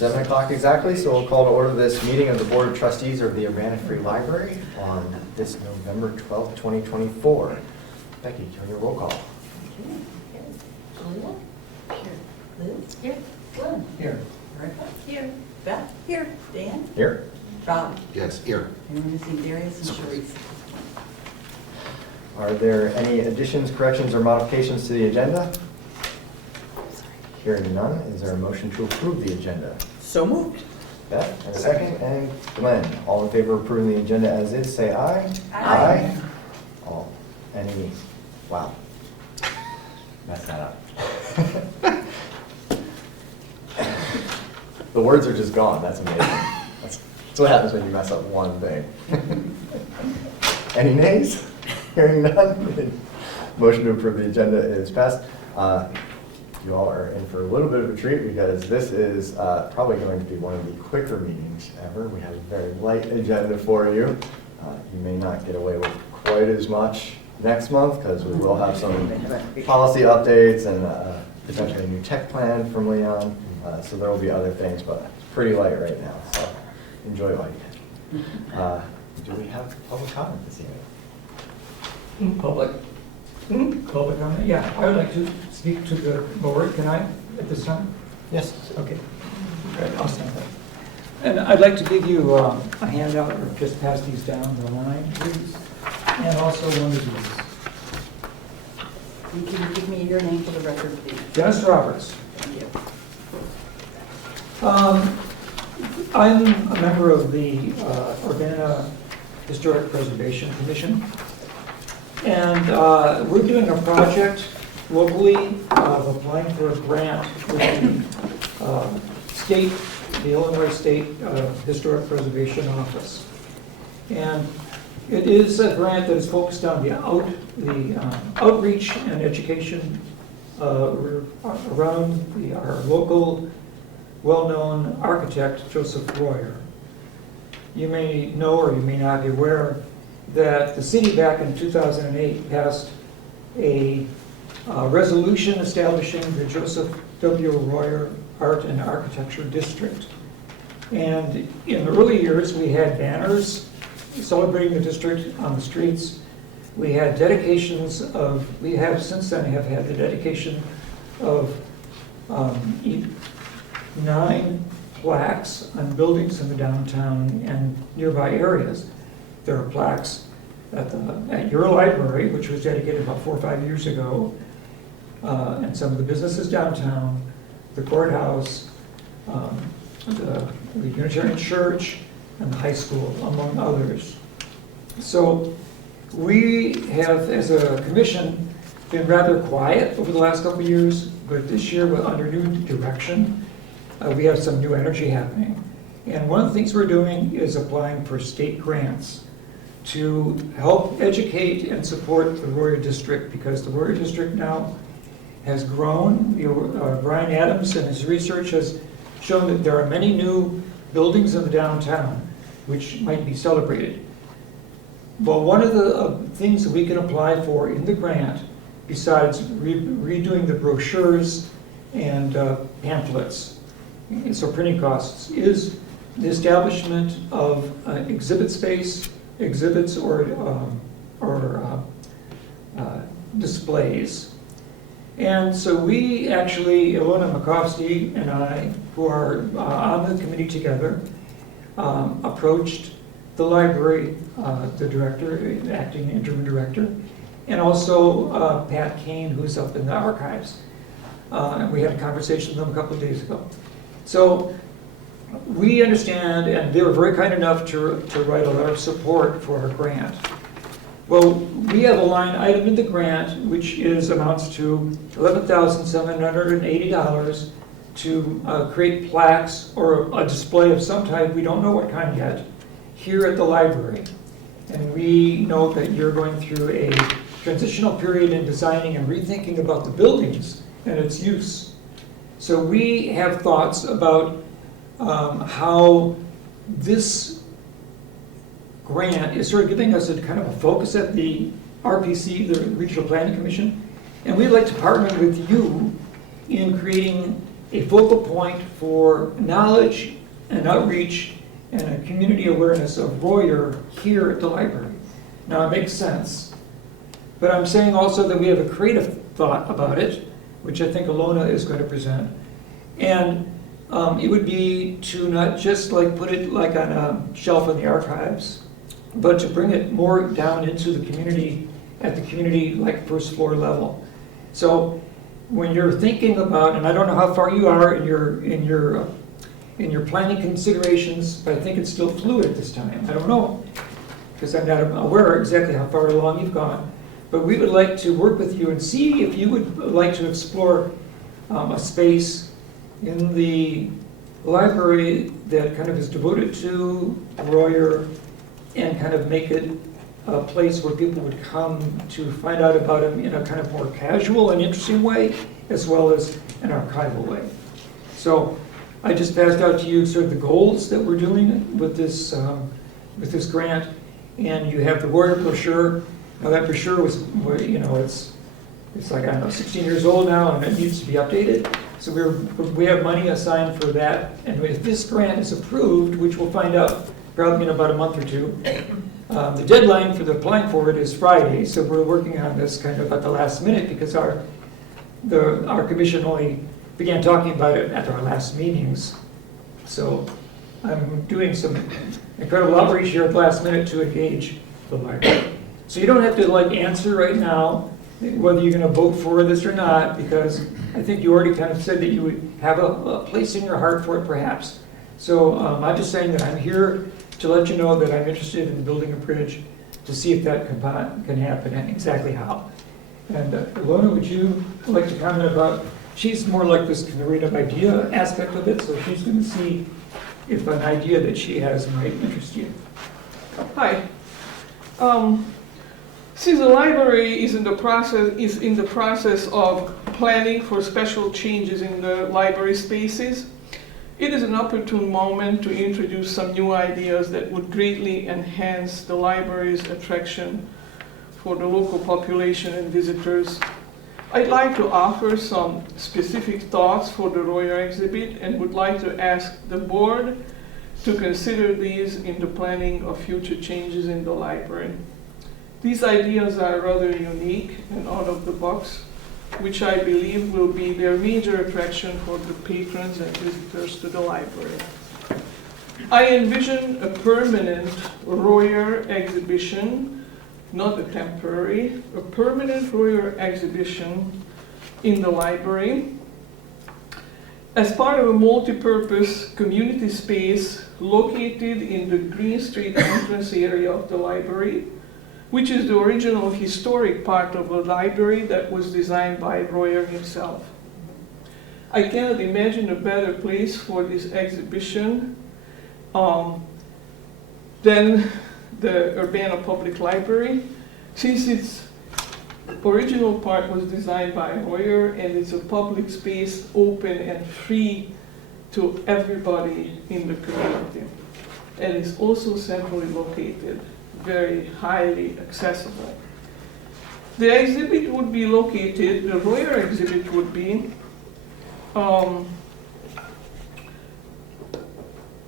7 o'clock exactly, so we'll call to order this meeting of the Board of Trustees of the Urbana Free Library on this November 12th, 2024. Becky, can you roll call? Julia? Here. Liz? Here. Glenn? Here. Rebecca? Here. Beth? Here. Dan? Here. Rob? Yes, here. And we're missing Darius and Sharice. Are there any additions, corrections, or modifications to the agenda? Hearing none, is there a motion to approve the agenda? So moved. Beth, and a second, and Glenn. All in favor of approving the agenda as is, say aye. Aye. All. Any? Wow. Messed that up. The words are just gone. That's amazing. That's what happens when you mess up one thing. Any nays? Hearing none. Motion to approve the agenda is passed. You all are in for a little bit of a treat because this is probably going to be one of the quicker meetings ever. We have a very light agenda for you. You may not get away with quite as much next month because we will have some policy updates and potentially a new tech plan from Leon. So there will be other things, but it's pretty light right now. So enjoy it while you can. Do we have public comment this evening? Public comment? Yeah, I would like to speak to the board. Can I at this time? Yes. Okay. Great, I'll stand up. And I'd like to give you a handout, or just pass these down the line, please. And also one of these. And can you give me your name for the record, please? Dennis Roberts. Thank you. I'm a member of the Urbana Historic Preservation Commission. And we're doing a project locally of applying for a grant with the Illinois State Historic Preservation Office. And it is a grant that is focused on the outreach and education around our local well-known architect, Joseph Royer. You may know or you may not be aware that the city back in 2008 passed a resolution establishing the Joseph W. Royer Art and Architecture District. And in the early years, we had banners celebrating the district on the streets. We had dedications of, we have since then have had the dedication of 9 plaques on buildings in the downtown and nearby areas. There are plaques at your library, which was dedicated about 4 or 5 years ago, and some of the businesses downtown, the courthouse, the Unitarian Church, and the high school, among others. So we have, as a commission, been rather quiet over the last couple of years, but this year, under new direction, we have some new energy happening. And one of the things we're doing is applying for state grants to help educate and support the Royer District, because the Royer District now has grown. Brian Adams and his research has shown that there are many new buildings in the downtown which might be celebrated. Well, one of the things that we can apply for in the grant, besides redoing the brochures and pamphlets, so printing costs, is the establishment of exhibit space, exhibits or displays. And so we actually, Ilona Makovsky and I, who are on the committee together, approached the library, the director, the acting interim director, and also Pat Kane, who's up in the archives. And we had a conversation with them a couple of days ago. So we understand, and they were very kind enough to write a letter of support for our grant. Well, we have a line item in the grant which amounts to $11,780 to create plaques or a display of some type, we don't know what kind yet, here at the library. And we know that you're going through a transitional period in designing and rethinking about the buildings and its use. So we have thoughts about how this grant is sort of giving us a kind of a focus at the RPC, the Regional Planning Commission, and we'd like to partner with you in creating a focal point for knowledge and outreach and a community awareness of Royer here at the library. Now, it makes sense, but I'm saying also that we have a creative thought about it, which I think Alona is going to present. And it would be to not just like put it like on a shelf in the archives, but to bring it more down into the community, at the community like first floor level. So when you're thinking about, and I don't know how far you are in your planning considerations, but I think it's still fluid at this time. I don't know, because I'm not aware exactly how far along you've gone. But we would like to work with you and see if you would like to explore a space in the library that kind of is devoted to Royer and kind of make it a place where people would come to find out about him in a kind of more casual and interesting way, as well as an archival way. So I just passed out to you sort of the goals that we're doing with this grant, and you have the Royer brochure. Now that brochure was, it's like, I don't know, 16 years old now, and it needs to be updated. So we have money assigned for that, and if this grant is approved, which we'll find out probably in about a month or two, the deadline for the applying for it is Friday, so we're working on this kind of at the last minute because our commission only began talking about it at our last meetings. So I'm doing some incredible outreach here at the last minute to engage the library. So you don't have to like answer right now whether you're going to vote for this or not, because I think you already kind of said that you would have a place in your heart for it perhaps. So I'm just saying that I'm here to let you know that I'm interested in building a bridge to see if that can happen and exactly how. And Ilona, would you like to comment about, she's more like this creative idea aspect of it, so she's going to see if an idea that she has might interest you. Hi. Since the library is in the process of planning for special changes in the library spaces, it is an opportune moment to introduce some new ideas that would greatly enhance the library's attraction for the local population and visitors. I'd like to offer some specific thoughts for the Royer exhibit and would like to ask the board to consider these in the planning of future changes in the library. These ideas are rather unique and out of the box, which I believe will be their major attraction for the patrons and visitors to the library. I envision a permanent Royer exhibition, not a temporary, a permanent Royer exhibition in the library as part of a multi-purpose community space located in the Green Street entrance area of the library, which is the original historic part of the library that was designed by Royer himself. I cannot imagine a better place for this exhibition than the Urbana Public Library, since its original part was designed by Royer and it's a public space open and free to everybody in the community. And it's also centrally located, very highly accessible. The exhibit would be located, the Royer exhibit would be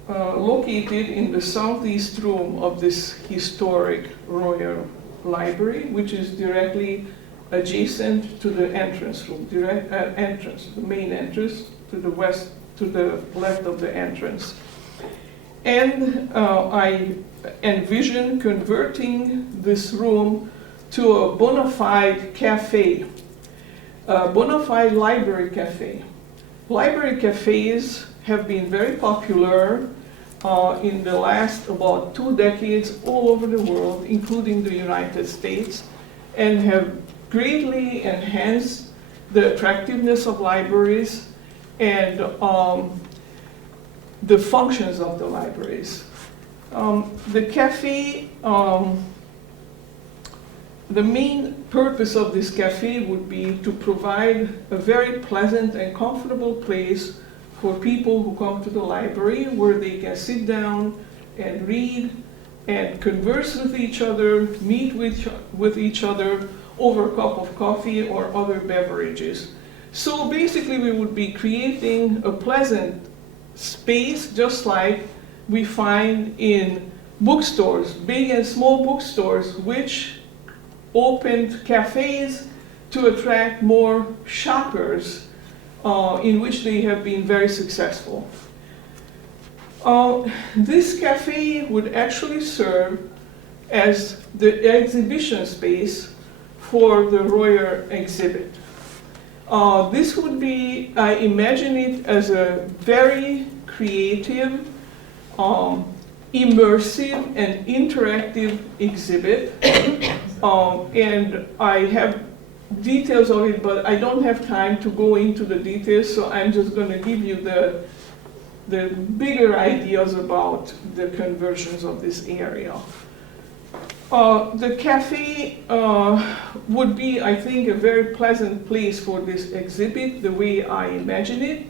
located in the southeast room of this historic Royer library, which is directly adjacent to the entrance room, the main entrance to the west, to the left of the entrance. And I envision converting this room to a bona fide cafe, a bona fide library cafe. Library cafes have been very popular in the last about 2 decades all over the world, including the United States, and have greatly enhanced the attractiveness of libraries and the functions of the libraries. The cafe, the main purpose of this cafe would be to provide a very pleasant and comfortable place for people who come to the library where they can sit down and read and converse with each other, meet with each other over a cup of coffee or other beverages. So basically, we would be creating a pleasant space, just like we find in bookstores, big and small bookstores, which opened cafes to attract more shoppers, in which they have been very successful. This cafe would actually serve as the exhibition space for the Royer exhibit. This would be, I imagine it as a very creative, immersive and interactive exhibit. And I have details of it, but I don't have time to go into the details, so I'm just going to give you the bigger ideas about the conversions of this area. The cafe would be, I think, a very pleasant place for this exhibit, the way I imagine it,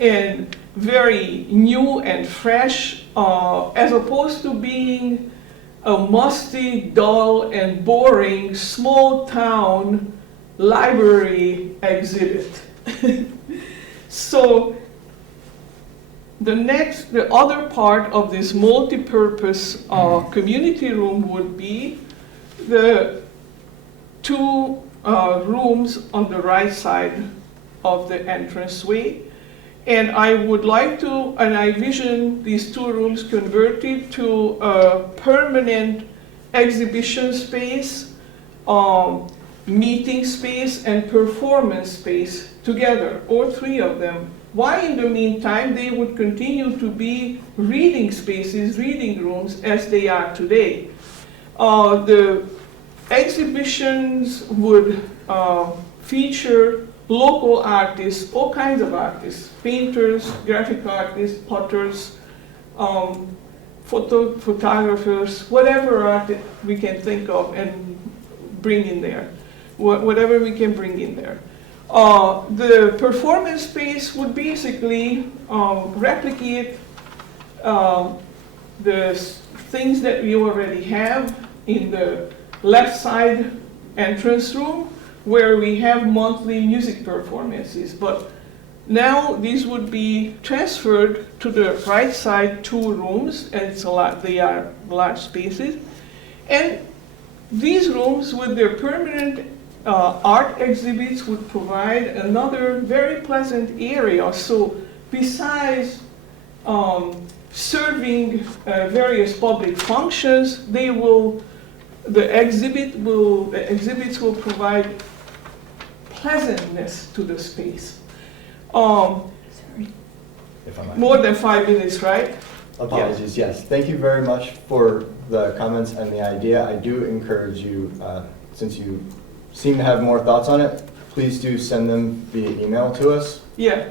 and very new and fresh, as opposed to being a musty, dull, and boring small town library exhibit. So the other part of this multi-purpose community room would be the two rooms on the right side of the entranceway. And I would like to, and I vision these two rooms converted to a permanent exhibition space, meeting space, and performance space together, all three of them. While in the meantime, they would continue to be reading spaces, reading rooms, as they are today. The exhibitions would feature local artists, all kinds of artists, painters, graphic artists, potters, photographers, whatever art that we can think of and bring in there, whatever we can bring in there. The performance space would basically replicate the things that we already have in the left side entrance room, where we have monthly music performances. But now these would be transferred to the right side two rooms, and they are large spaces. And these rooms with their permanent art exhibits would provide another very pleasant area. So besides serving various public functions, the exhibits will provide pleasantness to the space. If I might. More than 5 minutes, right? Apologies, yes. Thank you very much for the comments and the idea. I do encourage you, since you seem to have more thoughts on it, please do send them via email to us. Yeah.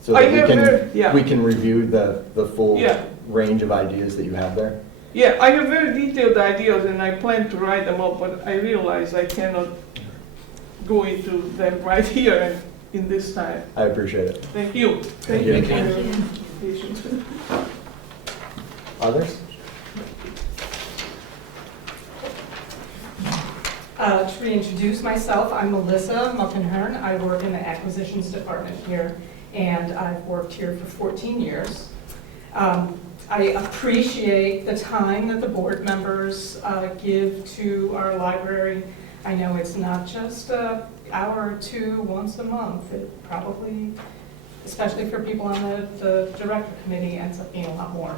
So I that have we can review the full Yeah. range of ideas that you have there. Yeah, I have very detailed ideas and I plan to write them up, but I realize I cannot go into them right here and in this time. I appreciate it. Thank you. Thank you. for your patience. Others? To reintroduce myself, I'm Melissa Muckenhern. I work in the acquisitions department here, and I've worked here for 14 years. I appreciate the time that the board members give to our library. I know it's not just an hour or two once a month. It probably, especially for people on the director committee, ends up being a lot more.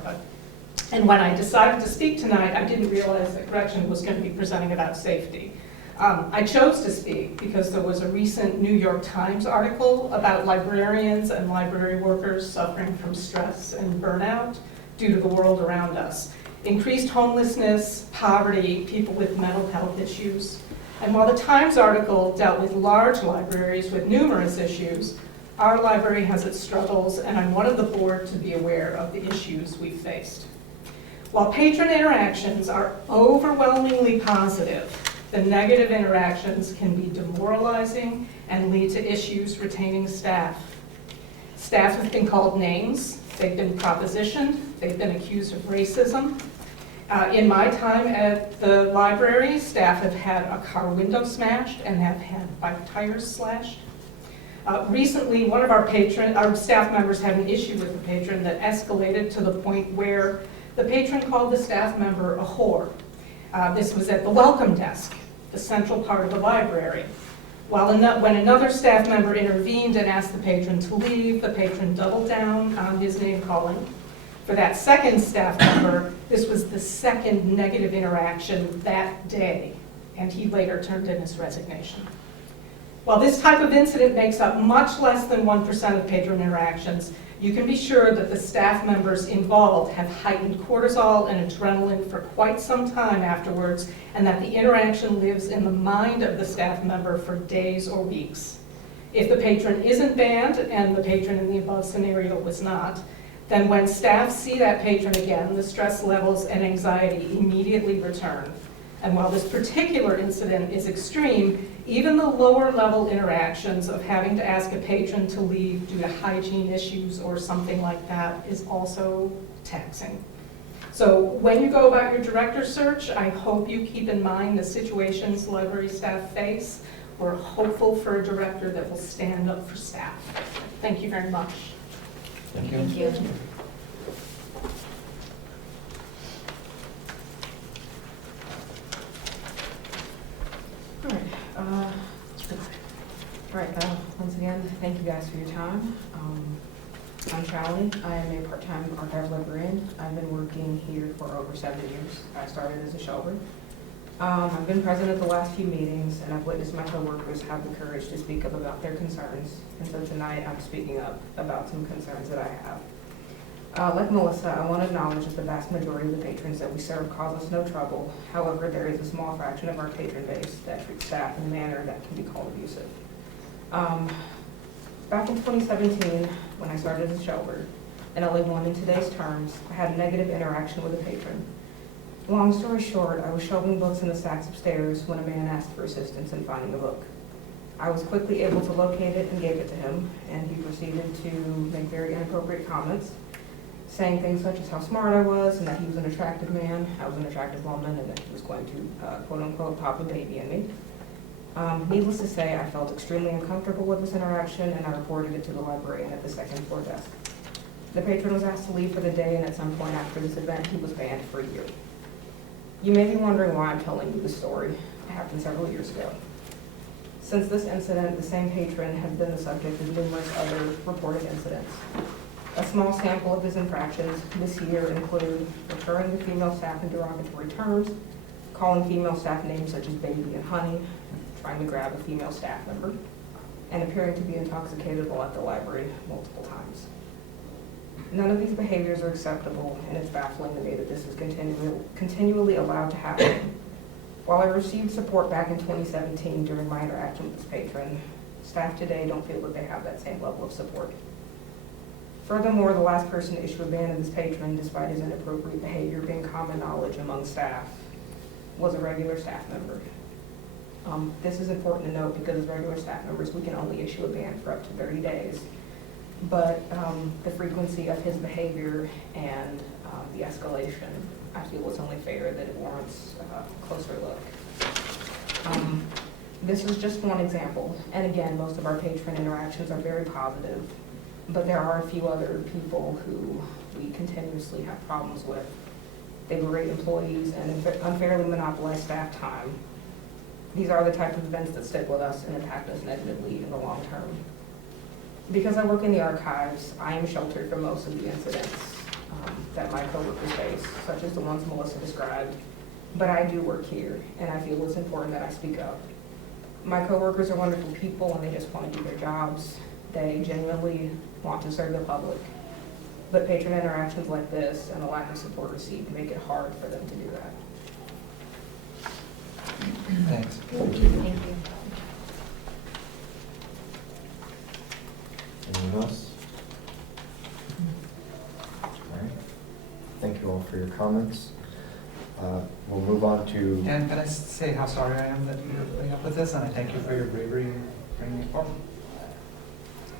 And when I decided to speak tonight, I didn't realize that Gretchen was going to be presenting about safety. I chose to speak because there was a recent New York Times article about librarians and library workers suffering from stress and burnout due to the world around us. Increased homelessness, poverty, people with mental health issues. And while the Times article dealt with large libraries with numerous issues, our library has its struggles, and I wanted the board to be aware of the issues we faced. While patron interactions are overwhelmingly positive, the negative interactions can be demoralizing and lead to issues retaining staff. Staff have been called names, they've been propositioned, they've been accused of racism. In my time at the library, staff have had a car window smashed and have had bike tires slashed. Recently, one of our staff members had an issue with the patron that escalated to the point where the patron called the staff member a whore. This was at the welcome desk, the central part of the library. When another staff member intervened and asked the patron to leave, the patron doubled down on his name calling. For that second staff member, this was the second negative interaction that day, and he later turned in his resignation. While this type of incident makes up much less than 1% of patron interactions, you can be sure that the staff members involved have heightened cortisol and adrenaline for quite some time afterwards, and that the interaction lives in the mind of the staff member for days or weeks. If the patron isn't banned, and the patron in the above scenario was not, then when staff see that patron again, the stress levels and anxiety immediately return. And while this particular incident is extreme, even the lower level interactions of having to ask a patron to leave due to hygiene issues or something like that is also taxing. So when you go about your director search, I hope you keep in mind the situations library staff face. We're hopeful for a director that will stand up for staff. Thank you very much. Thank you. Thank you. All right, once again, thank you guys for your time. I'm Charlie. I am a part-time archive librarian. I've been working here for over 7 years. I started as a shelver. I've been present at the last few meetings, and I've witnessed my coworkers have the courage to speak up about their concerns. And so tonight, I'm speaking up about some concerns that I have. Like Melissa, I want to acknowledge that the vast majority of the patrons that we serve cause us no trouble. However, there is a small fraction of our patron base that treats staff in a manner that can be called abusive. Back in 2017, when I started as a shelver, and I'll leave one in today's terms, I had a negative interaction with a patron. Long story short, I was shelving books in the stacks upstairs when a man asked for assistance in finding a book. I was quickly able to locate it and gave it to him, and he proceeded to make very inappropriate comments, saying things such as how smart I was and that he was an attractive man, I was an attractive woman, and that he was going to, quote unquote, pop a baby in me. Needless to say, I felt extremely uncomfortable with this interaction, and I reported it to the librarian at the second floor desk. The patron was asked to leave for the day, and at some point after this event, he was banned for a year. You may be wondering why I'm telling you this story. It happened several years ago. Since this incident, the same patron has been the subject of numerous other reported incidents. A small sample of his infractions this year include referring to female staff in derogatory terms, calling female staff names such as baby and honey, trying to grab a female staff member, and appearing to be intoxicated while at the library multiple times. None of these behaviors are acceptable, and it's baffling to me that this is continually allowed to happen. While I received support back in 2017 during my interaction with this patron, staff today don't feel that they have that same level of support. Furthermore, the last person to issue a ban on this patron, despite his inappropriate behavior being common knowledge among staff, was a regular staff member. This is important to note because as regular staff members, we can only issue a ban for up to 30 days. But the frequency of his behavior and the escalation, I feel it's only fair that it warrants a closer look. This is just one example, and again, most of our patron interactions are very positive, but there are a few other people who we continuously have problems with. They berate employees and unfairly monopolize staff time. These are the type of events that stick with us and impact us negatively in the long term. Because I work in the archives, I am sheltered from most of the incidents that my coworkers face, such as the ones Melissa described, but I do work here, and I feel it's important that I speak up. My coworkers are wonderful people, and they just want to do their jobs. They genuinely want to serve the public, but patron interactions like this and the lack of support received make it hard for them to do that. Thanks. Thank you. Thank you. Anyone else? All right. Thank you all for your comments. We'll move on to. And can I say how sorry I am that you're putting up with this, and I thank you for your bravery in bringing it forward.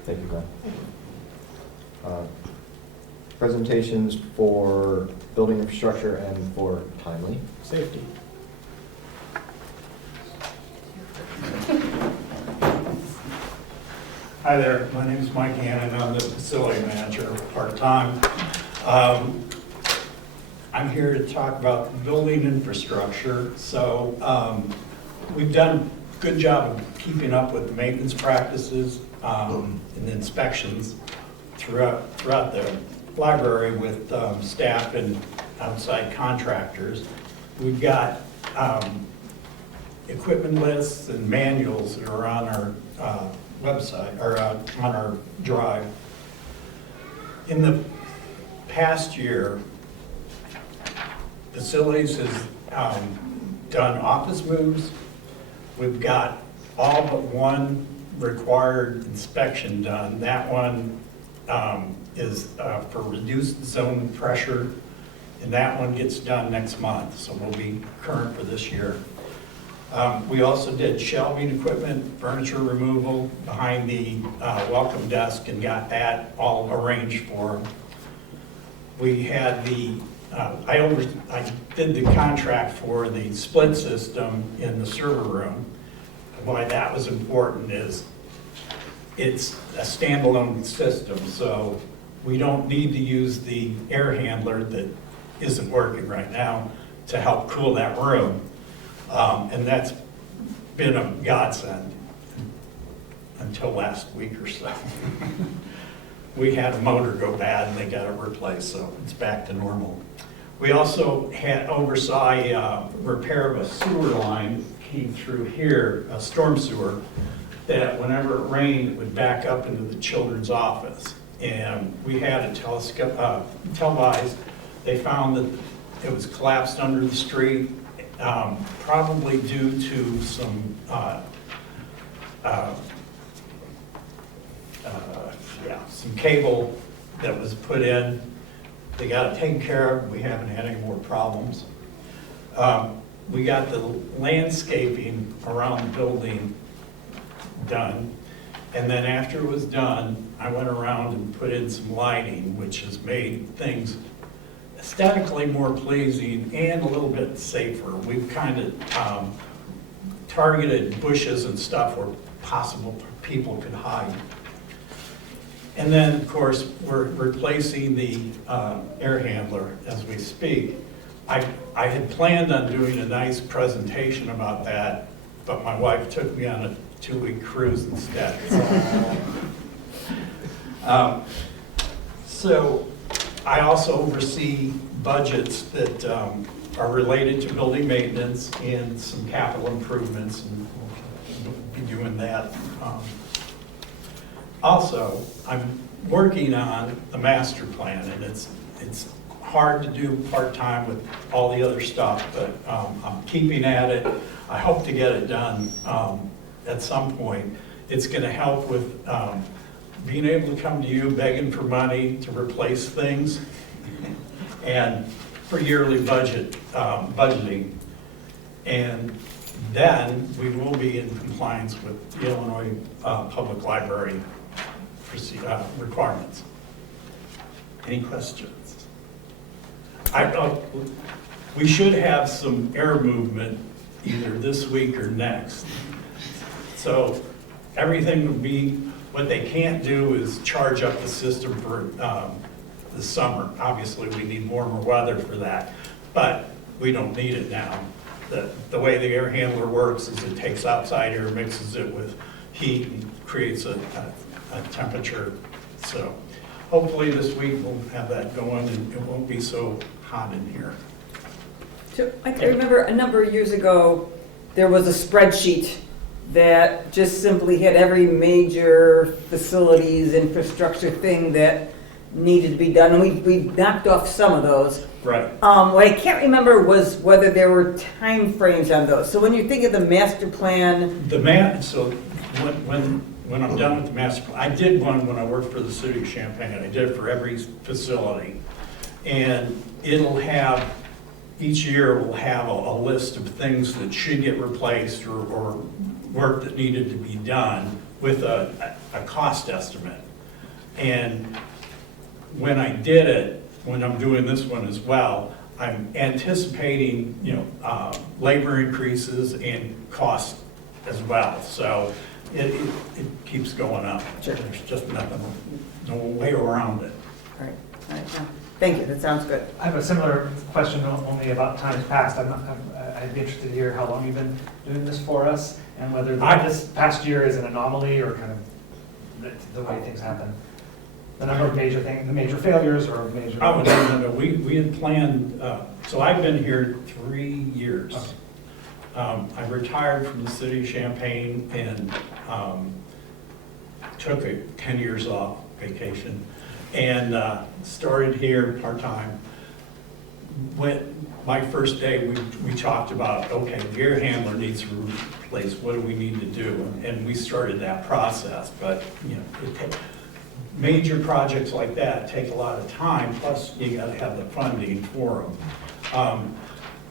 Thank you, Glenn. Presentations for building infrastructure and for timely safety. Hi there, my name is Mike Hannon, I'm the facility manager, part-time. I'm here to talk about building infrastructure. So we've done a good job of keeping up with maintenance practices and inspections throughout the library with staff and outside contractors. We've got equipment lists and manuals that are on our website, or on our drive. In the past year, facilities has done office moves. We've got all but one required inspection done. That one is for reduced zone pressure, and that one gets done next month, so we'll be current for this year. We also did shelving equipment, furniture removal behind the welcome desk and got that all arranged for them. We had I did the contract for the split system in the server room. Why that was important is it's a standalone system, so we don't need to use the air handler that isn't working right now to help cool that room. And that's been a godsend until last week or so. We had a motor go bad and they got it replaced, so it's back to normal. We also oversaw a repair of a sewer line came through here, a storm sewer, that whenever it rained, it would back up into the children's office. And we had it televised. They found that it was collapsed under the street, probably due to some some cable that was put in. They got it taken care of. We haven't had any more problems. We got the landscaping around the building done. And then after it was done, I went around and put in some lighting, which has made things aesthetically more pleasing and a little bit safer. We've kind of targeted bushes and stuff where possible people could hide. And then, of course, we're replacing the air handler as we speak. I had planned on doing a nice presentation about that, but my wife took me on a 2-week cruise instead. So I also oversee budgets that are related to building maintenance and some capital improvements, and we'll be doing that. Also, I'm working on a master plan, and it's hard to do part-time with all the other stuff, but I'm keeping at it. I hope to get it done at some point. It's going to help with being able to come to you begging for money to replace things and for yearly budgeting. And then we will be in compliance with the Illinois Public Library requirements. Any questions? We should have some air movement either this week or next. So everything would be, what they can't do is charge up the system for the summer. Obviously, we need warmer weather for that, but we don't need it now. The way the air handler works is it takes outside air, mixes it with heat, and creates a temperature. So hopefully this week we'll have that going and it won't be so hot in here. So I remember a number of years ago, there was a spreadsheet that just simply had every major facilities, infrastructure thing that needed to be done, and we knocked off some of those. Right. What I can't remember was whether there were time frames on those. So when you think of the master plan, So when I'm done with the master plan, I did one when I worked for the city of Champaign. I did it for every facility, and it'll have, each year will have a list of things that should get replaced or work that needed to be done with a cost estimate. And when I did it, when I'm doing this one as well, I'm anticipating, labor increases and costs as well. So it keeps going up. Sure. There's just nothing, no way around it. All right, no. Thank you, that sounds good. I have a similar question only about times past. I'd be interested to hear how long you've been doing this for us and whether this past year is an anomaly or kind of the way things happen. The number of major things, the major failures or major. Oh, no. We had planned, so I've been here 3 years. Okay. I retired from the city of Champaign and took 10 years off vacation and started here part-time. My first day, we talked about, okay, the air handler needs to replace, what do we need to do? And we started that process, but, you know, major projects like that take a lot of time, plus you gotta have the funding for them.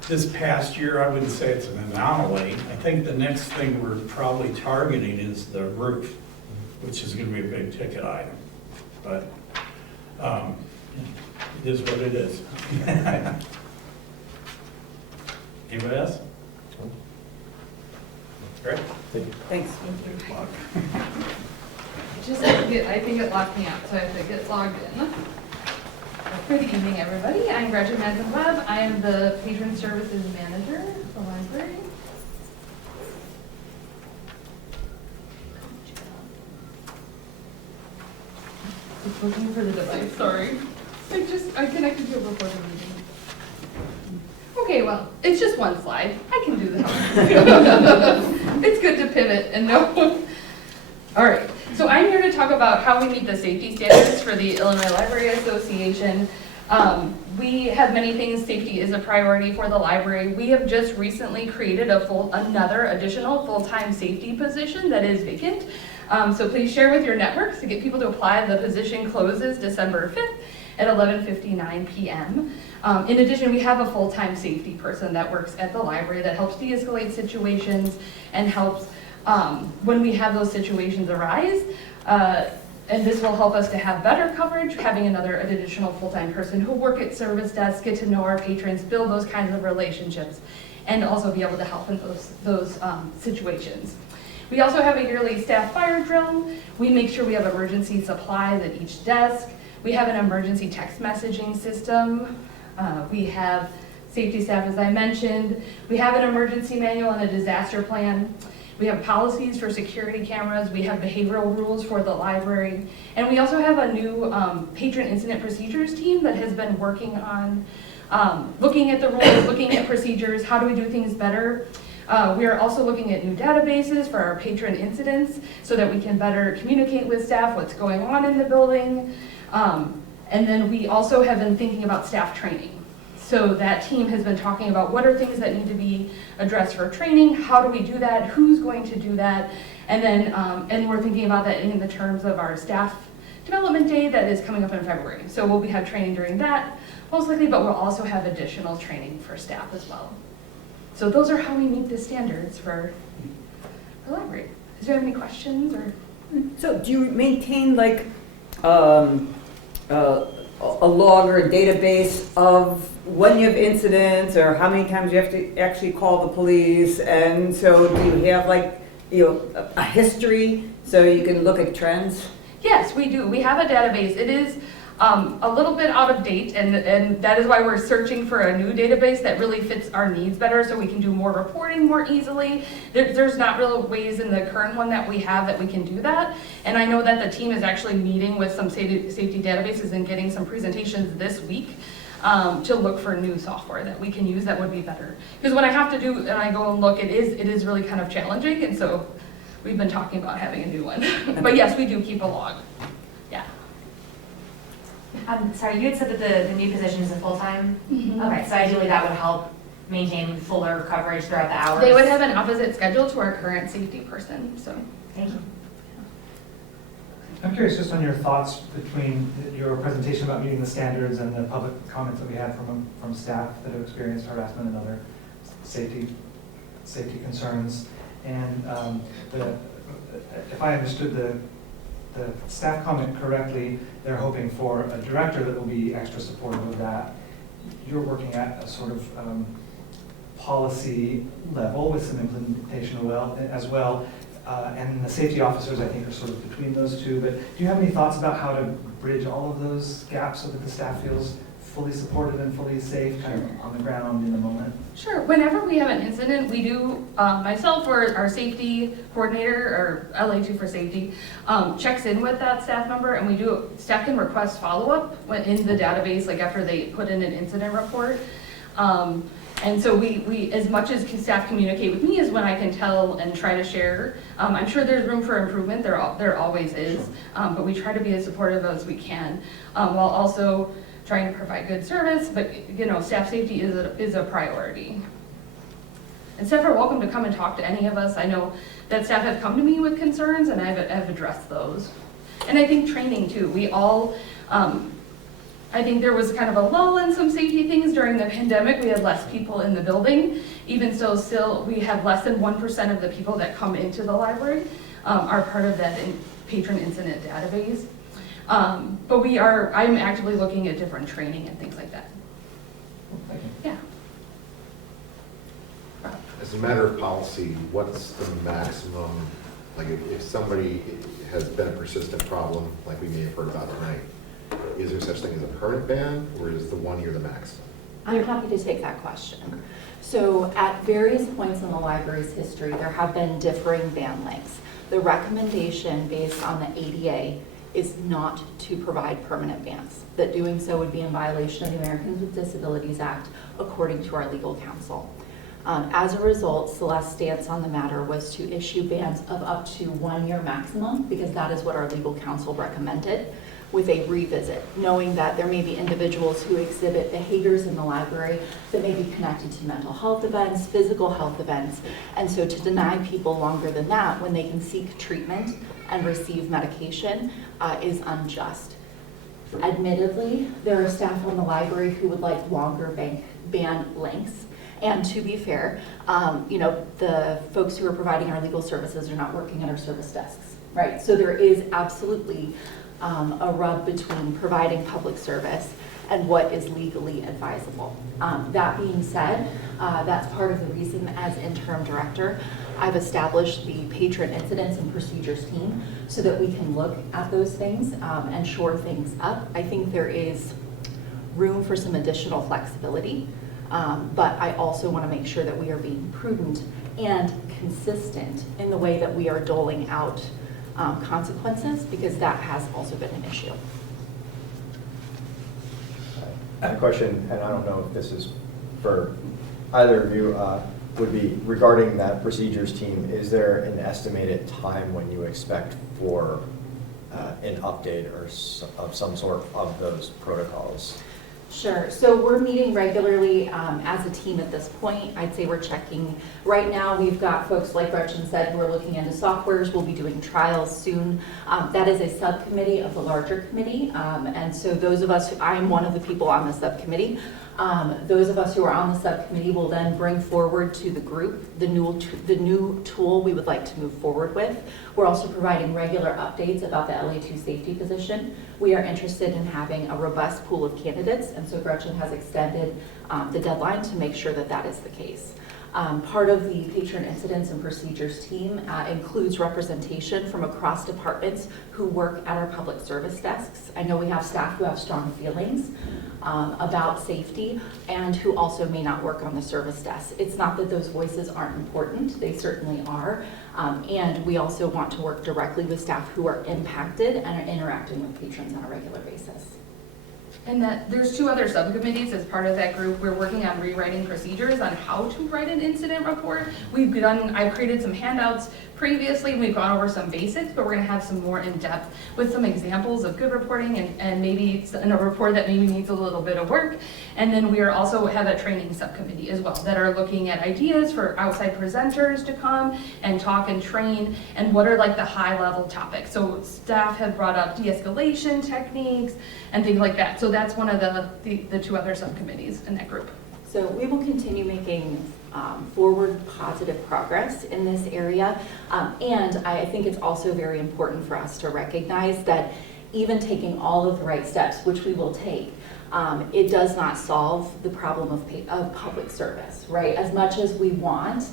This past year, I wouldn't say it's an anomaly. I think the next thing we're probably targeting is the roof, which is gonna be a big ticket item. But it is what it is. Anybody else? Great. Thank you. Thanks. I think it locked me out, so I have to get logged in. Good evening, everybody. I'm Gretchen Madsen-Webb. I am the Patron Services Manager at the library. Just looking for the device, sorry. I connected to it before the meeting. Okay, well, it's just one slide. I can do that. It's good to pivot and know. All right, so I'm here to talk about how we meet the safety standards for the Illinois Library Association. We have many things. Safety is a priority for the library. We have just recently created another additional full-time safety position that is vacant. So please share with your networks to get people to apply. The position closes December 5th at 11:59 p.m. In addition, we have a full-time safety person that works at the library that helps de-escalate situations and helps when we have those situations arise. And this will help us to have better coverage, having another additional full-time person who work at service desks, get to know our patrons, build those kinds of relationships, and also be able to help in those situations. We also have a yearly staff fire drill. We make sure we have emergency supplies at each desk. We have an emergency text messaging system. We have safety staff, as I mentioned. We have an emergency manual and a disaster plan. We have policies for security cameras. We have behavioral rules for the library. And we also have a new patron incident procedures team that has been working on looking at the rules, looking at procedures, how do we do things better. We are also looking at new databases for our patron incidents so that we can better communicate with staff what's going on in the building. And then we also have been thinking about staff training. So that team has been talking about what are things that need to be addressed for training, how do we do that, who's going to do that, and then and we're thinking about that in the terms of our staff development day that is coming up in February. So we'll have training during that, most likely, but we'll also have additional training for staff as well. So those are how we meet the standards for the library. Is there any questions or? So do you maintain like a log or a database of when you have incidents or how many times you have to actually call the police? And so do you have like, a history so you can look at trends? Yes, we do. We have a database. It is a little bit out of date, and that is why we're searching for a new database that really fits our needs better so we can do more reporting more easily. There's not real ways in the current one that we have that we can do that. And I know that the team is actually meeting with some safety databases and getting some presentations this week to look for new software that we can use that would be better. Because when I have to do, and I go and look, it is really kind of challenging, and so we've been talking about having a new one. But yes, we do keep a log. Yeah. Sorry, you had said that the new position is a full-time? Mm-hmm. Okay, so ideally that would help maintain fuller coverage throughout the hours? They would have an opposite schedule to our current safety person, so. Thank you. I'm curious just on your thoughts between your presentation about meeting the standards and the public comments that we had from staff that have experienced harassment and other safety concerns. And if I understood the staff comment correctly, they're hoping for a director that will be extra supportive of that. You're working at a sort of policy level with some implementation as well. and the safety officers, I think, are sort of between those two. But do you have any thoughts about how to bridge all of those gaps so that the staff feels fully supported and fully safe, kind of on the ground in the moment? Sure. Whenever we have an incident, we do, myself or our safety coordinator, or LA2 for safety, checks in with that staff member, and staff can request follow-up in the database, like after they put in an incident report. And so we, as much as staff communicate with me, is when I can tell and try to share. I'm sure there's room for improvement, there always is, but we try to be as supportive as we can, while also trying to provide good service, but staff safety is a priority. And staff are welcome to come and talk to any of us. I know that staff have come to me with concerns, and I've addressed those. And I think training too. We all, I think there was kind of a lull in some safety things during the pandemic. We had less people in the building. Even so, still, we have less than 1% of the people that come into the library are part of that patron incident database. But I'm actively looking at different training and things like that. Thank you. Yeah. As a matter of policy, what's the maximum, like if somebody has been a persistent problem, like we may have heard about tonight, is there such thing as a permanent ban, or is the 1 year the maximum? I'm happy to take that question. So at various points in the library's history, there have been differing ban lengths. The recommendation based on the ADA is not to provide permanent bans, that doing so would be in violation of the Americans with Disabilities Act, according to our legal counsel. As a result, Celeste's stance on the matter was to issue bans of up to 1 year maximum, because that is what our legal counsel recommended, with a revisit, knowing that there may be individuals who exhibit behaviors in the library that may be connected to mental health events, physical health events, and so to deny people longer than that when they can seek treatment and receive medication is unjust. Admittedly, there are staff on the library who would like longer ban lengths. And to be fair, the folks who are providing our legal services are not working at our service desks, right? So there is absolutely a rub between providing public service and what is legally advisable. That being said, that's part of the reason as interim director, I've established the patron incidents and procedures team so that we can look at those things and shore things up. I think there is room for some additional flexibility, but I also want to make sure that we are being prudent and consistent in the way that we are doling out consequences, because that has also been an issue. I have a question, and I don't know if this is for either of you, would be regarding that procedures team. Is there an estimated time when you expect for an update or of some sort of those protocols? Sure. So we're meeting regularly as a team at this point. I'd say we're checking. Right now, we've got folks, like Gretchen said, who are looking into softwares. We'll be doing trials soon. That is a subcommittee of the larger committee. And so those of us, I'm one of the people on the subcommittee. Those of us who are on the subcommittee will then bring forward to the group the new tool we would like to move forward with. We're also providing regular updates about the LA2 safety position. We are interested in having a robust pool of candidates, and so Gretchen has extended the deadline to make sure that that is the case. Part of the patron incidents and procedures team includes representation from across departments who work at our public service desks. I know we have staff who have strong feelings about safety and who also may not work on the service desk. It's not that those voices aren't important, they certainly are. And we also want to work directly with staff who are impacted and are interacting with patrons on a regular basis. And that there's 2 other subcommittees as part of that group. We're working on rewriting procedures on how to write an incident report. I've created some handouts previously, and we've gone over some basics, but we're gonna have some more in depth with some examples of good reporting and maybe in a report that maybe needs a little bit of work. And then we also have a training subcommittee as well that are looking at ideas for outside presenters to come and talk and train, and what are like the high level topics. So staff have brought up de-escalation techniques and things like that. So that's one of the 2 other subcommittees in that group. So we will continue making forward positive progress in this area. And I think it's also very important for us to recognize that even taking all of the right steps, which we will take, it does not solve the problem of public service, right? As much as we want,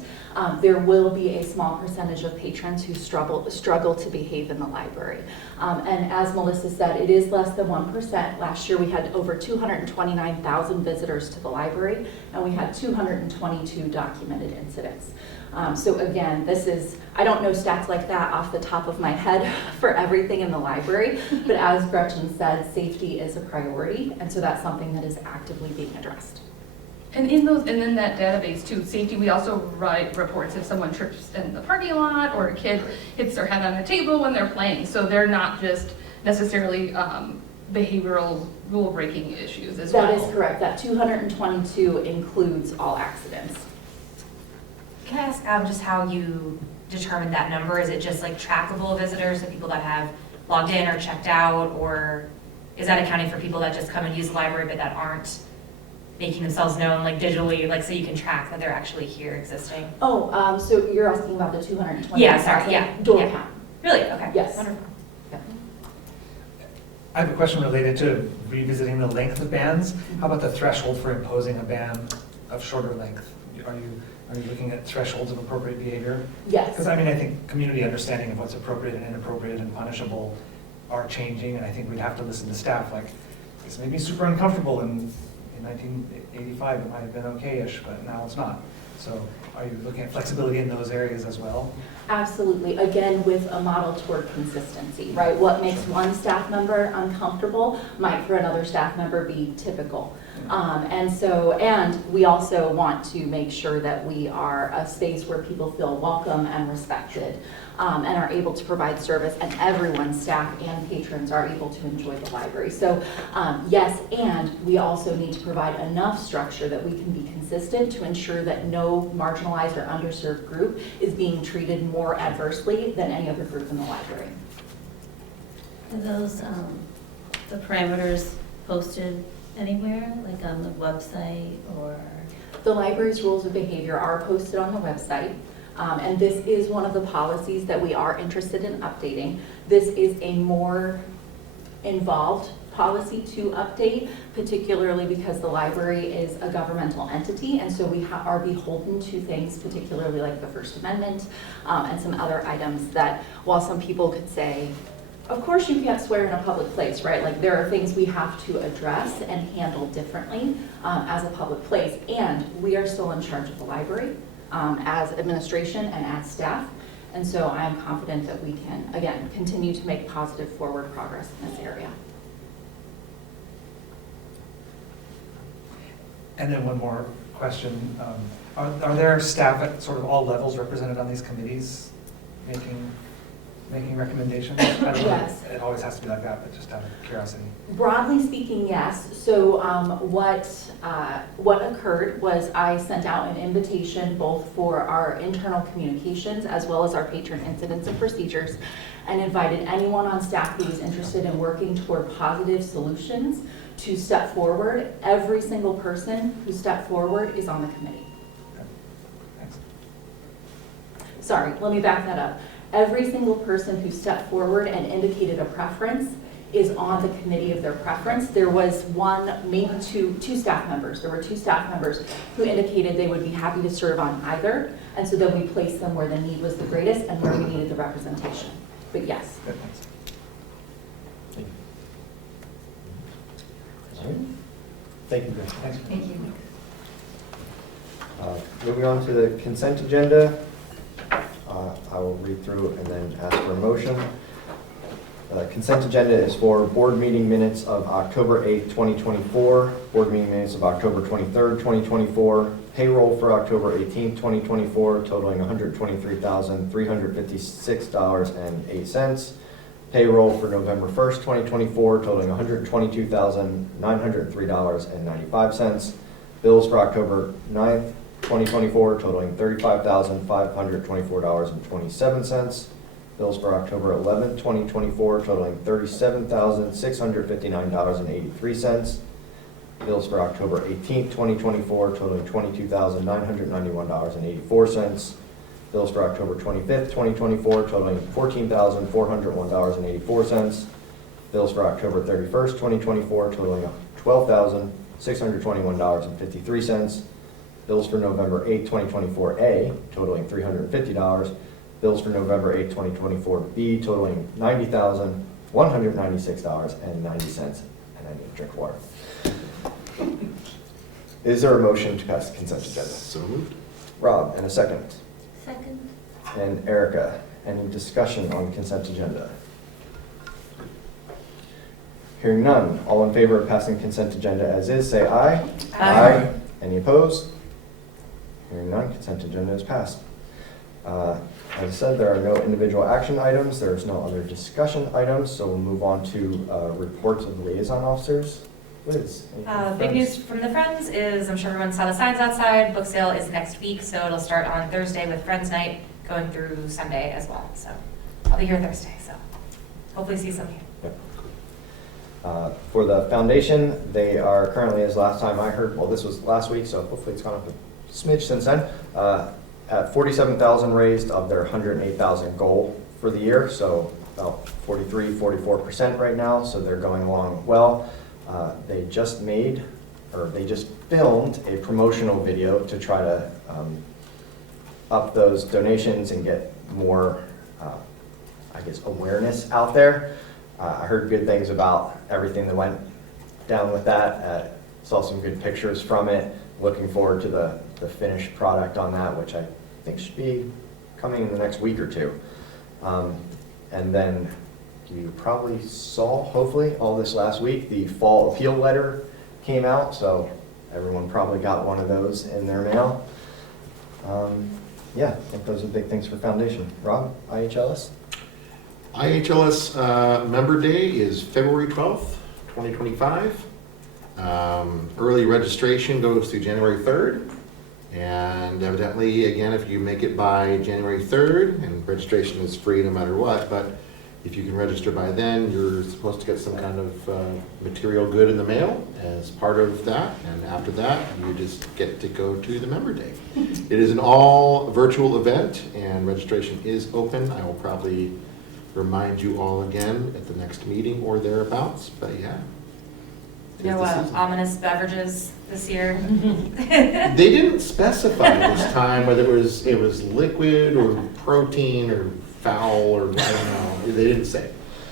there will be a small percentage of patrons who struggle to behave in the library. And as Melissa said, it is less than 1%. Last year we had over 229,000 visitors to the library, and we had 222 documented incidents. So again, I don't know stats like that off the top of my head for everything in the library, but as Gretchen said, safety is a priority, and so that's something that is actively being addressed. And in that database too, safety, we also write reports if someone trips in the parking lot or a kid hits their head on a table when they're playing. So they're not just necessarily behavioral rule-breaking issues as well. That is correct. That 222 includes all accidents. Can I ask just how you determine that number? Is it just like trackable visitors, the people that have logged in or checked out, or is that accounting for people that just come and use the library but that aren't making themselves known like digitally, like so you can track that they're actually here existing? Oh, so you're asking about the 220,000 Yeah, sorry, yeah. door Yeah. count? Really? Okay. Yes. Wonderful. I have a question related to revisiting the length of bans. How about the threshold for imposing a ban of shorter length? Are you looking at thresholds of appropriate behavior? Yes. Because I mean, I think community understanding of what's appropriate and inappropriate and punishable are changing, and I think we'd have to listen to staff. Like, this made me super uncomfortable in 1985, it might have been okay-ish, but now it's not. So are you looking at flexibility in those areas as well? Absolutely. Again, with a model toward consistency, right? What makes one staff member uncomfortable might for another staff member be typical. And we also want to make sure that we are a space where people feel welcome and respected, and are able to provide service, and everyone, staff and patrons, are able to enjoy the library. So yes, and we also need to provide enough structure that we can be consistent to ensure that no marginalized or underserved group is being treated more adversely than any other group in the library. Are those, the parameters posted anywhere, like on the website or? The library's rules of behavior are posted on the website, and this is one of the policies that we are interested in updating. This is a more involved policy to update, particularly because the library is a governmental entity, and so we are beholden to things, particularly like the First Amendment, and some other items that, while some people could say, of course you can't swear in a public place, right? Like, there are things we have to address and handle differently as a public place, and we are still in charge of the library as administration and as staff, and so I am confident that we can, again, continue to make positive forward progress in this area. And then one more question. Are there staff at sort of all levels represented on these committees making recommendations? I don't know Yes. if it always has to be like that, but just out of curiosity. Broadly speaking, yes. So what occurred was I sent out an invitation both for our internal communications as well as our patron incidents and procedures, and invited anyone on staff who was interested in working toward positive solutions to step forward. Every single person who stepped forward is on the committee. Okay. Thanks. Sorry, let me back that up. Every single person who stepped forward and indicated a preference is on the committee of their preference. There was maybe two staff members. There were two staff members who indicated they would be happy to serve on either, and so then we placed them where the need was the greatest and where we needed the representation. But yes. Good, thanks. Thank you, Chris. Thanks. Thank you. Moving on to the consent agenda. I will read through and then ask for a motion. Consent agenda is for board meeting minutes of October 8th, 2024, board meeting minutes of October 23rd, 2024, payroll for October 18th, 2024, totaling $123,356.08, payroll for November 1st, 2024, totaling $122,903.95, bills for October 9th, 2024, totaling $35,524.27. Bills for October 11th, 2024, totaling $37,659.83. Bills for October 18th, 2024, totaling $22,991.84. Bills for October 25th, 2024, totaling $14,401.84. Bills for October 31st, 2024, totaling $12,621.53. Bills for November 8, 2024A totaling $350. Bills for November 8, 2024B totaling $90,196.90. And I need a drink of water. Is there a motion to pass the consent agenda? So moved. Rob, and a second. Second. And Erica, any discussion on the consent agenda? Hearing none, all in favor of passing consent agenda as is, say aye. Aye. Any opposed? Hearing none, consent agenda is passed. As I said, there are no individual action items. There's no other discussion items, so we'll move on to reports of liaison officers. Liz? anything Big from news from the Friends is, I'm sure everyone saw the signs outside, book sale is next week, so it'll start on Thursday with Friends Night, going through Sunday as well. So I'll be here Thursday, so hopefully see some of you. For the foundation, they are currently, as last time I heard, well, this was last week, so hopefully it's gone up a smidge since then, at 47,000 raised of their 108,000 goal for the year, so about 44% right now, so they're going along well. They just filmed a promotional video to try to up those donations and get more, awareness out there. I heard good things about everything that went down with that. Saw some good pictures from it. Looking forward to the finished product on that, which I think should be coming in the next week or two. And then you probably saw, hopefully, all this last week, the fall appeal letter came out, so everyone probably got one of those in their mail. Yeah, I think those are big things for Foundation. Rob, IHLS? IHLS Member Day is February 12th, 2025. Early registration goes through January 3rd. And evidently, again, if you make it by January 3rd, and registration is free no matter what, but if you can register by then, you're supposed to get some kind of material good in the mail as part of that. And after that, you just get to go to the Member Day. It is an all virtual event, and registration is open. I will probably remind you all again at the next meeting or thereabouts, but yeah. No ominous beverages this year. They didn't specify this time whether it was liquid or protein or fowl or I don't know. They didn't say.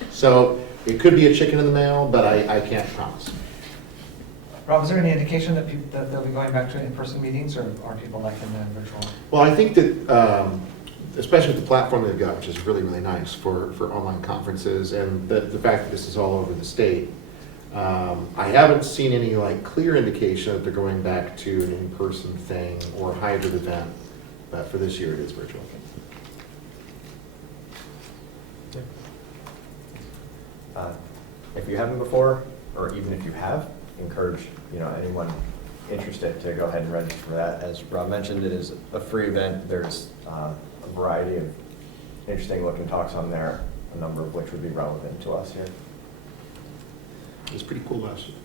So it could be a chicken in the mail, but I can't promise. Rob, is there any indication that they'll be going back to in-person meetings, or are people liking the virtual? Well, I think that, especially with the platform they've got, which is really, really nice for online conferences, and the fact that this is all over the state, I haven't seen any clear indication that they're going back to an in-person thing or a hybrid event, but for this year it is virtual. If you haven't before, or even if you have, encourage anyone interested to go ahead and register for that. As Rob mentioned, it is a free event. There's a variety of interesting looking talks on there, a number of which would be relevant to us here. It was pretty cool last year.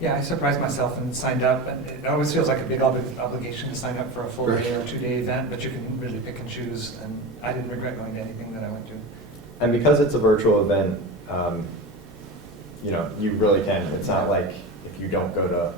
Yeah, I surprised myself and signed up, and it always feels like a big obligation to sign up for a full day or 2-day event, but you can really pick and choose, and I didn't regret going to anything that I went to. And because it's a virtual event, you really can. It's not like if you don't go to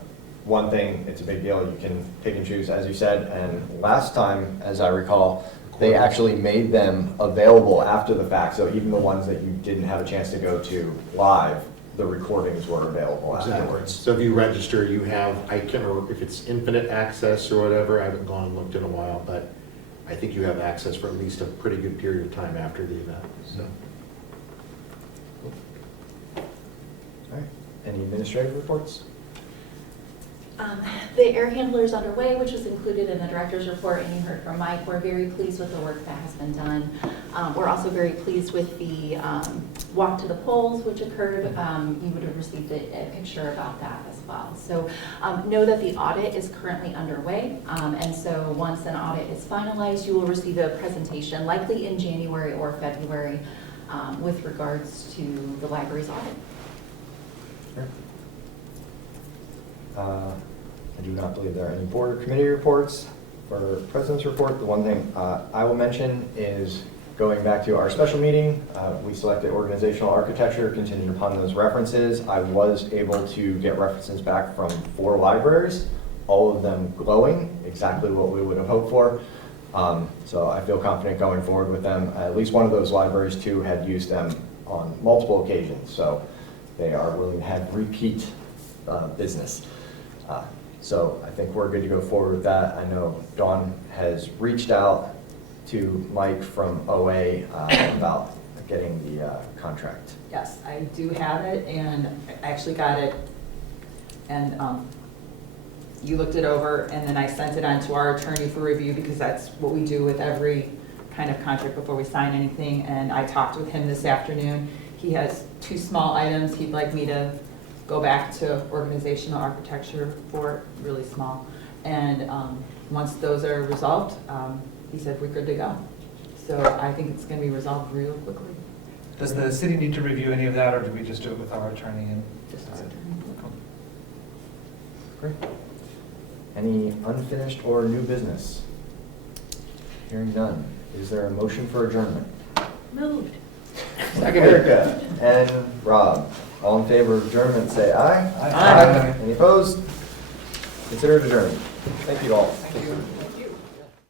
one thing, it's a big deal. You can pick and choose, as you said. And last time, as I recall, they actually made them available after the fact. So even the ones that you didn't have a chance to go to live, the recordings were available afterwards. So if you register, you have, I can't remember if it's infinite access or whatever. I haven't gone and looked in a while, but I think you have access for at least a pretty good period of time after the event. So. All right. Any administrative reports? The air handler is underway, which was included in the director's report, and you heard from Mike. We're very pleased with the work that has been done. We're also very pleased with the walk to the polls, which occurred. You would have received a picture about that as well. So know that the audit is currently underway, and so once an audit is finalized, you will receive a presentation, likely in January or February, with regards to the library's audit. Sure. I do not believe there are any board or committee reports. For President's report, the one thing I will mention is Going back to our special meeting, we selected organizational architecture contingent upon those references. I was able to get references back from 4 libraries, all of them glowing, exactly what we would have hoped for. So I feel confident going forward with them. At least one of those libraries too had used them on multiple occasions, so they are willing to have repeat business. So I think we're good to go forward with that. I know Dawn has reached out to Mike from OA about getting the contract. Yes, I do have it, and I actually got it, and you looked it over, and then I sent it on to our attorney for review, because that's what we do with every kind of contract before we sign anything, and I talked with him this afternoon. He has 2 small items he'd like me to go back to organizational architecture for, really small, and once those are resolved, he said we're good to go. So I think it's going to be resolved real quickly. Does the city need to review any of that, or do we just do it with our attorney? And Just our attorney. Great. Any unfinished or new business? Hearing none. Is there a motion for adjournment? Moved. Erica and Rob, all in favor of adjournment, say aye. Aye. Any opposed? Consider it adjourned. Thank you all. Thank you.